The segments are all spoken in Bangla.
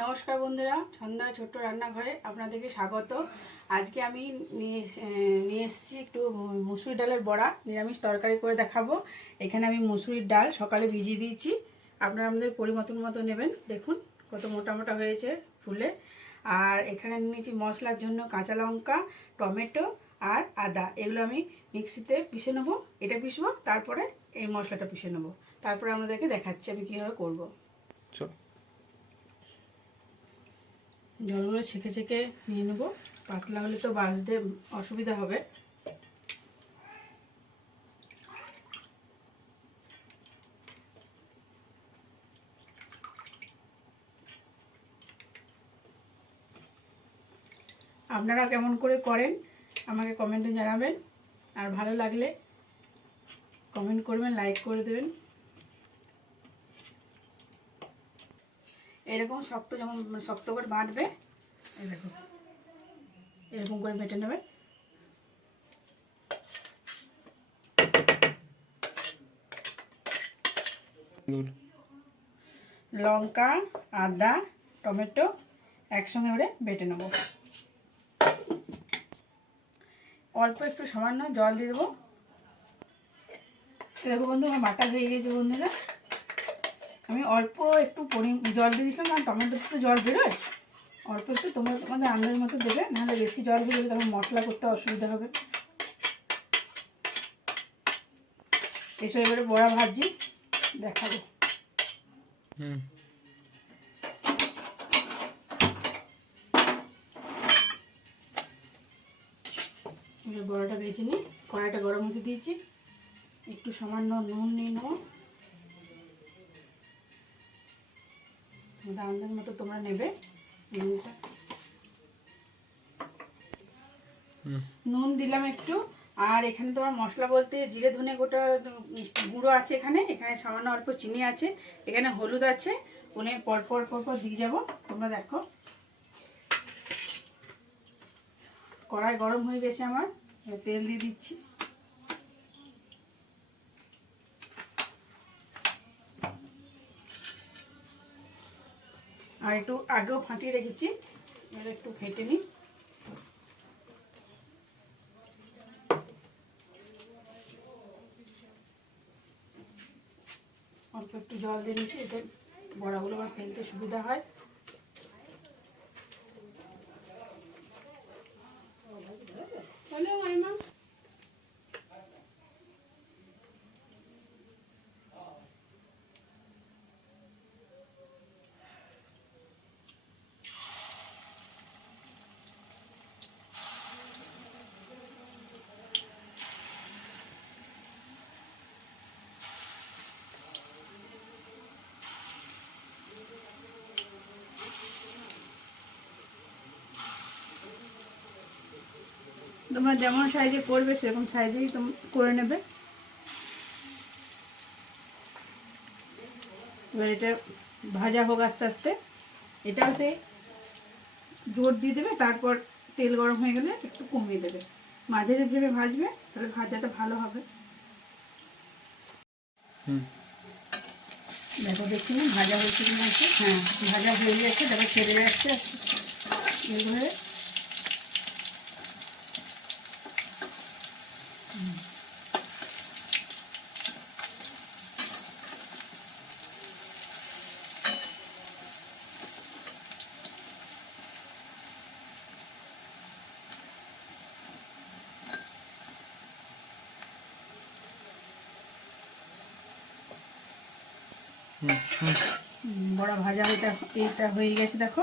নমস্কার বন্ধুরা ছন্দা ছোট্ট রান্নাঘরে আপনাদেরকে স্বাগত। আজকে আমি নিয়ে এসেছি একটু মুসুরি ডালের বড়া, নিরামিষ তরকারি করে দেখাবো। এখানে আমি মুসুরির ডাল সকালে ভিজিয়ে দিয়েছি। আপনারা আমাদের পরিমতন মতো নেবেন। দেখুন কত মোটা মোটা হয়েছে ফুলে। আর এখানে নিয়েছি মশলার জন্য কাঁচা লঙ্কা, টমেটো আর আদা। এগুলো আমি মিক্সিতে পিষে নেব, এটা পিষবো, তারপরে এই মশলাটা পিষে নেব। তারপরে আপনাদেরকে দেখাচ্ছি আমি কীভাবে করব। চল। জলগুলো ছেঁকে ছেঁকে নিয়ে নেব। পাতলা হলে তো বাঁচতে অসুবিধা হবে। আপনারা কেমন করে করেন, আমাকে কমেন্টে জানাবেন। আর ভালো লাগলে কমেন্ট করবেন, লাইক করে দেবেন। এরকম শক্ত যেমন শক্ত করে বাঁধবে এই দেখো এরকম করে বেটে নেবে। লঙ্কা আদা টমেটো একসঙ্গে করে বেটে নেব। অল্প একটু সামান্য জল দিয়ে দেবো। এরকম বন্ধু আমার বাটা হয়ে গেছে বন্ধুরা। আমি অল্প একটু পরি জল দিয়ে দিয়েছিলাম কারণ টমেটোতে তো জল বেরোয়। অল্প একটু তোমরা তোমাদের আন্দাজ মতো দেবে নাহলে বেশি জল বেরোলে তখন মশলা করতে অসুবিধা হবে। এসব এবারে বড়া ভাজি দেখাবো। হুম। বড়াটা ভেজে নিই কড়াইটা গরম হতে দিয়েছি। একটু সামান্য নুন নিয়ে নেব। আন্দাজ মতো তোমরা নেবে। নুনটা। নুন দিলাম একটু। আর এখানে তোমার মশলা বলতে জিরে ধনে গোটা গুঁড়ো আছে এখানে। এখানে সামান্য অল্প চিনি আছে। এখানে হলুদ আছে। উনি পরপর পর পর পর দিয়ে যাব। তোমরা দেখো। কড়াই গরম হয়ে গেছে আমার। তেল দিয়ে দিচ্ছি। আর একটু আগেও ফাটিয়ে রেখেছি। এবার একটু ফেটে নিই। অল্প একটু জল দিয়ে নিচ্ছি এতে বড়াগুলো আমার ফেলতে সুবিধা হয়। তোমরা যেমন সাইজে করবে সেরকম সাইজেই করে নেবে। এবার এটা ভাজা হোক আস্তে আস্তে। এটাও সেই জোর দিয়ে দেবে তারপর তেল গরম হয়ে গেলে একটু কমিয়ে দেবে। মাঝে ভেবে ভাজবে তাহলে ভাজাটা ভালো হবে। হুম। দেখো দেখি ভাজা হয়েছে কিনা আছে? হ্যাঁ ভাজা হয়ে গেছে তারপর ছেড়ে যাচ্ছে এইভাবে বড়া ভাজা এটা এইটা হয়ে গেছে, দেখো।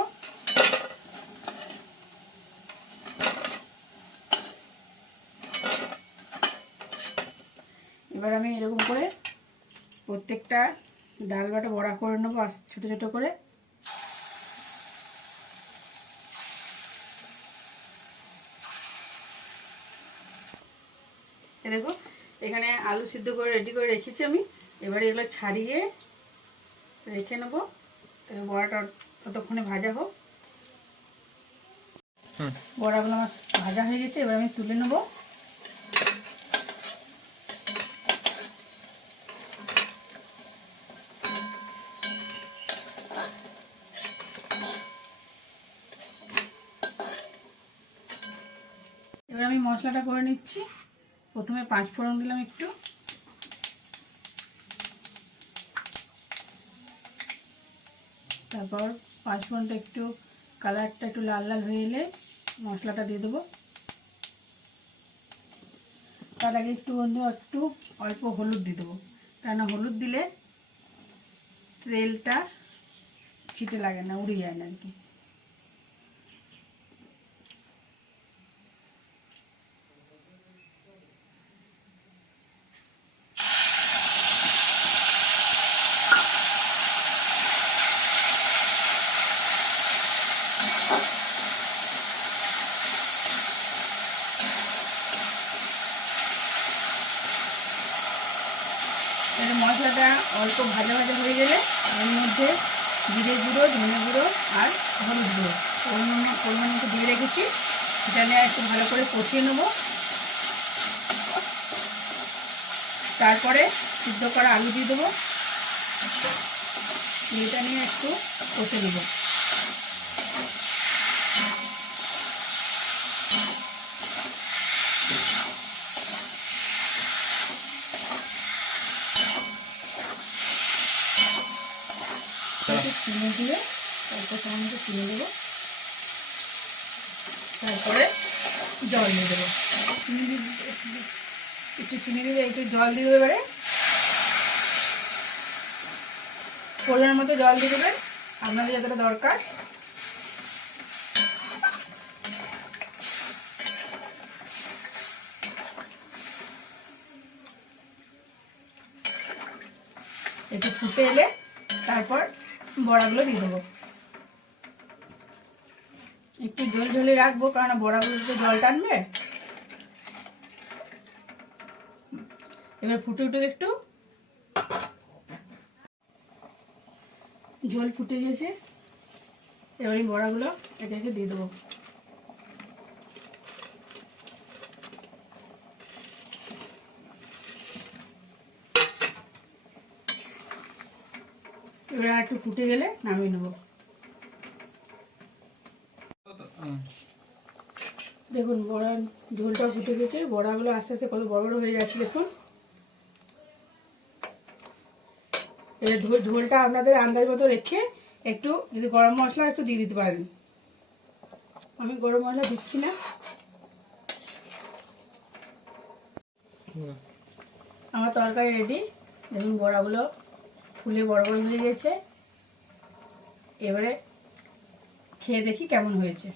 এবার আমি এরকম করে প্রত্যেকটা ডাল বাটা বড়া করে নেব ছোট ছোট করে। দেখো, এখানে আলু সিদ্ধ করে রেডি করে রেখেছি আমি। এবারে এগুলো ছাড়িয়ে রেখে নেব। তাহলে বড়াটা ততক্ষণে ভাজা হোক। বড়াগুলো আমার ভাজা হয়ে গেছে এবার আমি তুলে নেব। এবার আমি মশলাটা করে নিচ্ছি। প্রথমে পাঁচ ফোড়ন দিলাম একটু। তারপর পাঁচ ফোড়নটা একটু কালারটা একটু লাল লাল হয়ে এলে মশলাটা দিয়ে দেবো। তার আগে একটু বন্ধু একটু অল্প হলুদ দিয়ে দেবো। কেন হলুদ দিলে তেলটা ছিটে লাগে না, উড়ে যায় না আর কি এর মশলাটা অল্প ভাজা ভাজা হয়ে গেলে এর মধ্যে জিরে গুঁড়ো, ধনে গুঁড়ো আর হলুদ গুঁড়ো। পরিমাণ পরিমাণ মতো দিয়ে রেখেছি। সেটা একটু ভালো করে কষিয়ে নেব। তারপরে সিদ্ধ করা আলু দিয়ে দেবো। এটা নিয়ে একটু কষে নেব একটু চিনি দিয়ে অল্প সামান্য চিনি দেবো। তারপরে জল দিয়ে দেবো। চিনি একটু চিনি দিয়ে একটু জল দিয়ে এবারে। পরিমাণ মতো জল দিয়ে দেবেন, আপনাদের যতটা দরকার। একটু ফুটে এলে তারপর বড়াগুলো দিয়ে দেবো। একটু জল ঝোলে রাখব, কারণ বড়াগুলো তো জল টানবে। এবার ফুটে উঠুক একটু। জল ফুটে গেছে। এবার এই বড়াগুলো একে একে দিয়ে দেবো। এবার একটু ফুটে গেলে নামিয়ে নেব। দেখুন বড়া ঝোলটা ফুটে গেছে। বড়াগুলো আস্তে আস্তে কত বড় বড় হয়ে যাচ্ছে দেখুন। এবার ঝোল- ঝোলটা আপনাদের আন্দাজ মতো রেখে একটু যদি গরম মশলা একটু দিয়ে দিতে পারেন। আমি গরম মশলা দিচ্ছি না। আমার তরকারি রেডি দেখুন বড়াগুলো ফুলে বড় বড় হয়ে গেছে। এবারে খেয়ে দেখি কেমন হয়েছে।